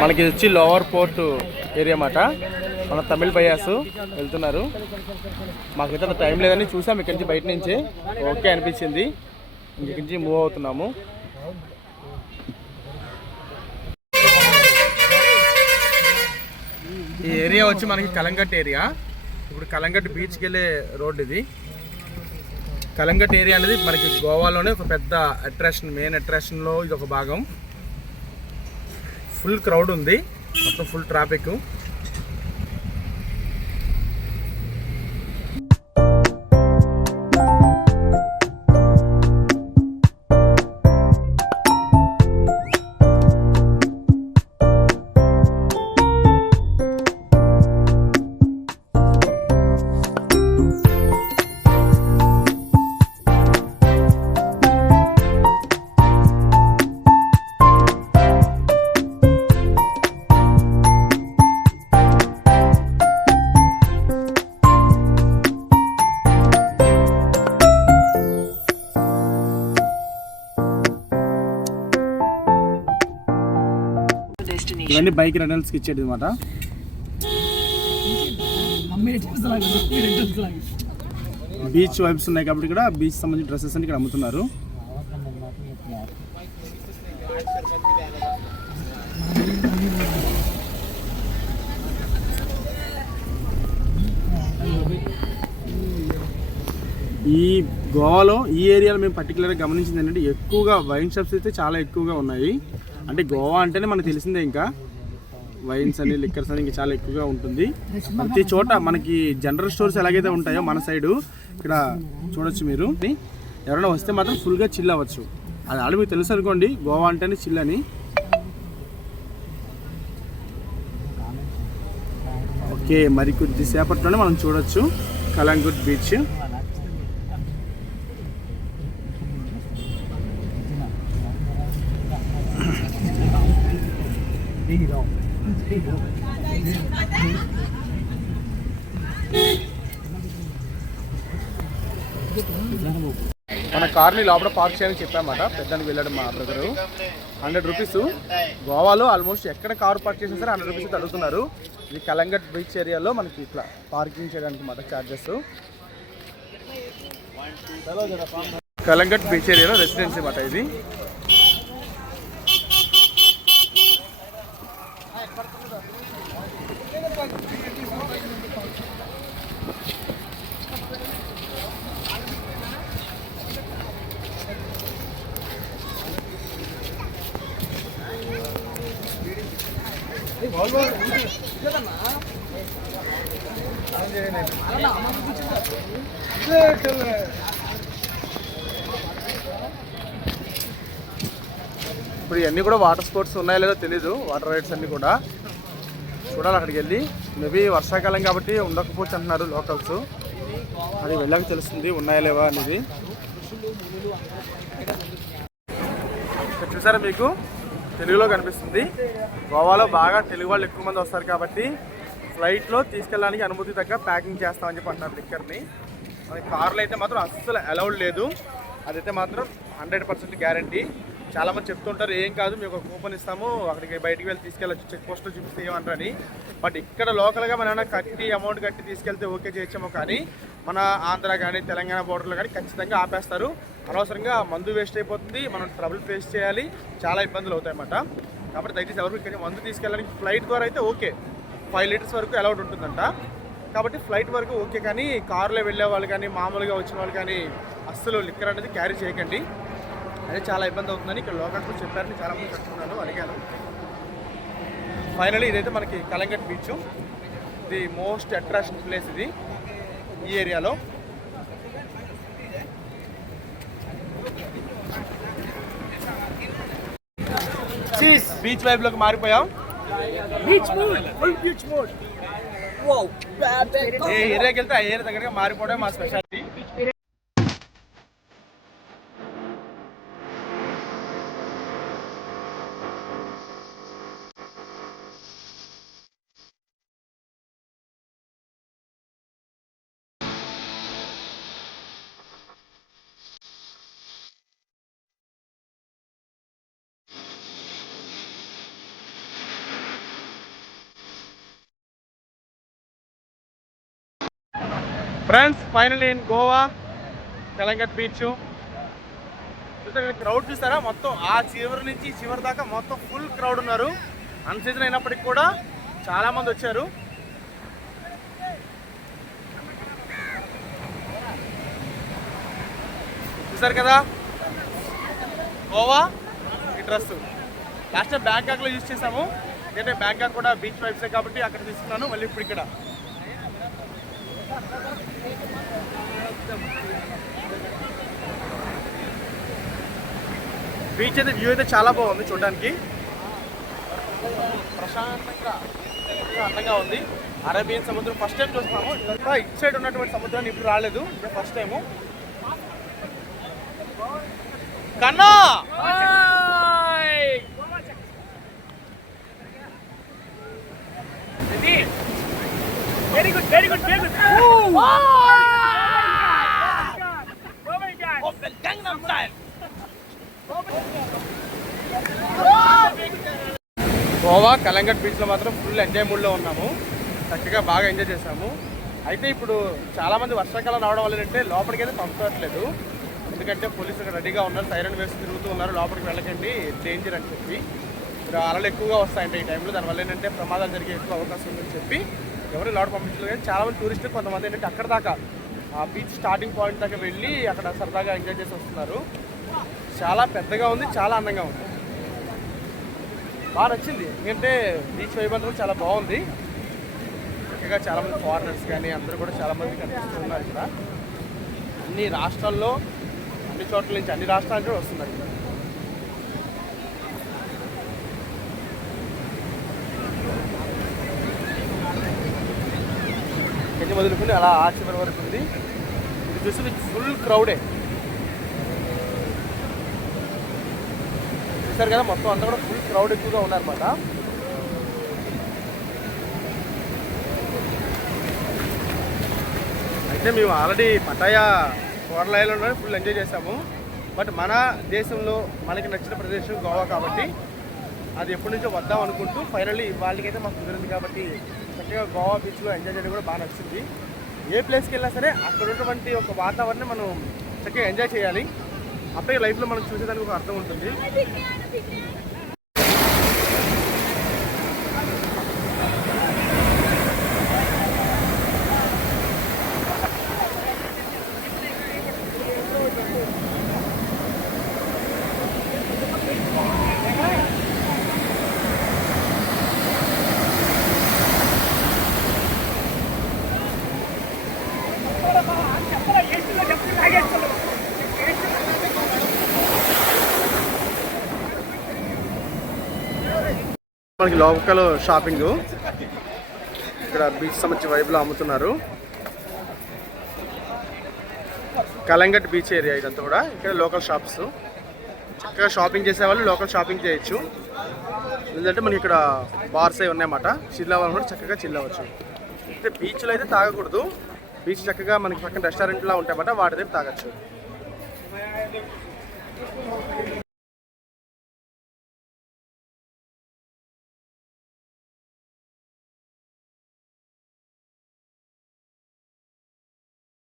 మనకి ఇది వచ్చి లోవర్ పోర్ట్ ఏరియా మాట మన తమిళ్ బయాస్ వెళ్తున్నారు. మాకైతే అంత టైం లేదని చూసాం ఇక్కడి నుంచి బయట నుంచి. ఓకే అనిపించింది. ఇక్కడి నుంచి మూవ్ అవుతున్నాము. ఈ ఏరియా వచ్చి మనకి కలంగట్ ఏరియా. ఇప్పుడు కలంగట్ బీచ్కి వెళ్ళే రోడ్ ఇది. కలంగట్ ఏరియా అనేది మనకి గోవాలోనే ఒక పెద్ద అట్రాక్షన్ మెయిన్ అట్రాక్షన్లో ఇది ఒక భాగం. ఫుల్ క్రౌడ్ ఉంది. మొత్తం ఫుల్ ట్రాఫిక్. ఇవన్నీ బైక్ రెంటల్స్కి ఇచ్చేది అనమాట బీచ్ వైబ్స్ ఉన్నాయి కాబట్టి ఇక్కడ బీచ్ సంబంధించిన డ్రెస్సెస్ అని ఇక్కడ అమ్ముతున్నారు. ఈ గోవాలో ఈ ఏరియాలో మేము పర్టికులర్గా గమనించింది ఏంటంటే ఎక్కువగా వైన్ షాప్స్ అయితే చాలా ఎక్కువగా ఉన్నాయి. అంటే గోవా అంటేనే మనకు తెలిసిందే ఇంకా. వైన్స్ అని లిక్కర్స్ అని ఇంకా చాలా ఎక్కువగా ఉంటుంది. ప్రతి చోట మనకి జనరల్ స్టోర్స్ ఎలాగైతే ఉంటాయో మన సైడు ఇక్కడ చూడొచ్చు మీరు. ఎవరైనా వస్తే మాత్రం ఫుల్గా చిల్ అవ్వచ్చు. అది ఆడ మీకు తెలుసు అనుకోండి గోవా అంటేనే చిల్ అని. ఓకే మరి కొద్దిసేపట్లోనే మనం చూడొచ్చు. కలంగుట్ బీచ్. మన కార్ని లోపల పార్క్ చేయని చెప్పామాట. పెద్దానికి వెళ్ళాడు మా బ్రదరు హండ్రెడ్ రూపీస్. గోవాలో ఆల్మోస్ట్ ఎక్కడ కారు పార్క్ చేసినా సరే హండ్రెడ్ రూపీస్ అడుగుతున్నారు. ఇది కలంగట్ బీచ్ ఏరియాలో మనకి ఇట్లా పార్కింగ్ చేయడానికి మాట ఛార్జెస్ కలంగట్ బీచ్ ఏరియాలో రెసిడెన్సీ మాట ఇది. ఇప్పుడు ఇవన్నీ కూడా వాటర్ స్పోర్ట్స్ ఉన్నాయో లేదో తెలీదు వాటర్ రైడ్స్ అన్నీ కూడా. చూడాలి అక్కడికి వెళ్ళి. మేబీ వర్షాకాలం కాబట్టి ఉండకపోవచ్చు అంటున్నారు లోకల్స్ అది వెళ్ళాక తెలుస్తుంది ఉన్నాయా లేవా అనేది. ఇక్కడ చూసారా మీకు? తెలుగులో కనిపిస్తుంది. గోవాలో బాగా తెలుగు వాళ్ళు ఎక్కువ మంది వస్తారు కాబట్టి ఫ్లైట్లో తీసుకెళ్ళడానికి అనుమతి తగ్గ ప్యాకింగ్ చేస్తామని చెప్పి అంటున్నారు లిక్కర్ని మన కార్లు అయితే మాత్రం అస్సలు అలౌడ్ లేదు. అదైతే మాత్రం హండ్రెడ్ పర్సెంట్ గ్యారంటీ చాలా మంది చెప్తుంటారు ఏం కాదు మీకు ఒక కూపన్ ఇస్తాము అక్కడికి బయటికి వెళ్ళి తీసుకెళ్ళచ్చు చెక్ పోస్ట్లో చూపిస్తే ఏమంటారని. బట్ ఇక్కడ లోకల్గా మనం కట్టి అమౌంట్ కట్టి తీసుకెళ్తే ఓకే చేయొచ్చేమో కానీ మన ఆంధ్ర కానీ తెలంగాణ బోర్డర్లో కానీ ఖచ్చితంగా ఆపేస్తారు. అనవసరంగా మందు వేస్ట్ అయిపోతుంది మనం ట్రబుల్ ఫేస్ చేయాలి చాలా ఇబ్బందులు అవుతాయి అన్నమాట కాబట్టి దయచేసి ఎవరు ఇక్కడ మందు తీసుకెళ్ళడానికి ఫ్లైట్ ద్వారా అయితే ఓకే ఫైవ్ లీటర్స్ వరకు అలౌడ్ ఉంటుందంట. కాబట్టి ఫ్లైట్ వరకు ఓకే కానీ కారులో వెళ్ళే వాళ్ళు కానీ మామూలుగా వచ్చిన వాళ్ళు కానీ అస్సలు లిక్కర్ అనేది క్యారీ చేయకండి. అదే చాలా ఇబ్బంది అవుతుందని ఇక్కడ లోకల్స్ కూడా చెప్పారని చాలా మంది చెప్తున్నాను అడిగాను. ఫైనలీ ఇదైతే మనకి Calangute beach the most attraction place ఇది ఈ ఏరియాలో. బీచ్ వైబ్లోకి మారిపోయాం. బీచ్ మూడ్ బీచ్ మూడ్ ఏ ఏరియాకి వెళ్తే ఆ ఏరియా దగ్గరగా మారిపోవడం మా speciality friends final in Goa Telangana beach crowd చూస్తారా మొత్తం ఆ చివరి నుంచి ఈ చివరి దాకా మొత్తం ఫుల్ క్రౌడ్ ఉన్నారు. అన్ సీజన్ అయినప్పటికి కూడా చాలా మంది వచ్చారు. చూసారు కదా? గోవా ఈ డ్రెస్ లాస్ట్ టైం బ్యాంకాక్లో యూజ్ చేసాము ఎందుకంటే బ్యాంకాక్ కూడా బీచ్ వైబ్సే కాబట్టి అక్కడ తీసుకున్నాను. మళ్ళీ ఇప్పుడు ఇక్కడ. బీచ్ అయితే వ్యూ అయితే చాలా బాగుంది చూడడానికి. ప్రశాంతంగా అందంగా ఉంది. అరేబియన్ సముద్రం ఫస్ట్ టైం చూస్తున్నాము. ఇదంతా ఇటు సైడ్ ఉన్నటువంటి సముద్రాన్ని ఇప్పుడు రాలేదు. ఇదే ఫస్ట్ టైము కన్నా! Very good, very good, very good. Oh! Goa Calangute బీచ్లో మాత్రం ఫుల్ ఎంజాయ్ మూడ్లో ఉన్నాము. చక్కగా బాగా ఎంజాయ్ చేసాము అయితే ఇప్పుడు చాలామంది వర్షాకాలం రావడం వల్ల ఏంటంటే లోపలికి అయితే పంపట్లేదు. ఎందుకంటే పోలీసులు ఇక్కడ రెడీగా ఉన్నారు. సైరన్ వేసి తిరుగుతూ ఉన్నారు. లోపలికి వెళ్ళకండి. డేంజర్ అని చెప్పి. ఇక్కడ అలలు ఎక్కువగా వస్తాయంటే ఈ టైంలో దానివల్ల ఏంటంటే ప్రమాదాలు జరిగే ఎక్కువ అవకాశం ఉందని చెప్పి ఎవరు లోడ్ పంపించలేదు కానీ చాలామంది టూరిస్టులు కొంతమంది ఏంటంటే అక్కడ దాకా ఆ బీచ్ స్టార్టింగ్ పాయింట్ దాకా వెళ్ళి అక్కడ సరదాగా ఎంజాయ్ చేసి వస్తున్నారు. చాలా పెద్దగా ఉంది చాలా అందంగా ఉంది. బాగా నచ్చింది. ఎందుకంటే బీచ్ వైబ్ అంతా చాలా బాగుంది. చక్కగా చాలామంది ఫారినర్స్ కానీ అందరూ కూడా చాలా మంది కనిపిస్తున్నారు ఇక్కడ. అన్ని రాష్ట్రాల్లో అన్ని చోట్ల నుంచి అన్ని రాష్ట్రాల నుంచి కూడా వస్తున్నారు ఇక్కడ. కింద మొదలుకుని అలా ఆ చివరి వరకు ఉంది. ఇది చూసి ఫుల్ క్రౌడే చూసారు కదా మొత్తం అంతా కూడా ఫుల్ క్రౌడ్ ఎక్కువగా ఉన్నారన్నమాట అయితే మేము ఆల్రెడీ పటాయా కోరలాయలో ఫుల్ ఎంజాయ్ చేసాము బట్ మన దేశంలో మనకి నచ్చిన ప్రదేశం గోవా కాబట్టి అది ఎప్పటి నుంచో వద్దాం అనుకుంటూ ఫైనల్లీ వాళ్ళకైతే మాకు కుదిరింది కాబట్టి చక్కగా గోవా బీచ్లో ఎంజాయ్ చేయడం కూడా బాగా నచ్చింది. ఏ ప్లేస్కి వెళ్ళినా సరే అక్కడ ఉన్నటువంటి ఒక వాతావరణం మనం చక్కగా ఎంజాయ్ చేయాలి. అప్పుడే లైఫ్లో మనం చూసేదానికి ఒక అర్థం ఉంటుంది. మనకి లోకల్ షాపింగ్. ఇక్కడ బీచ్ సంబంధించి వైపులో అమ్ముతున్నారు. కలంగట్ బీచ్ ఏరియా ఇదంతా కూడా. ఇక్కడ లోకల్ షాప్స్. చక్కగా షాపింగ్ చేసేవాళ్ళు లోకల్ షాపింగ్ చేయొచ్చు. ఎందుకంటే మనకి ఇక్కడ బార్స్ అవి ఉన్నాయన్నమాట. చిల్ కూడా చక్కగా చిల్ అవ్వచ్చు అయితే బీచ్లో అయితే తాగకూడదు. బీచ్ చక్కగా మనకి పక్కన రెస్టారెంట్లా ఉంటాయన్నమాట. వాటి దగ్గర తాగొచ్చు.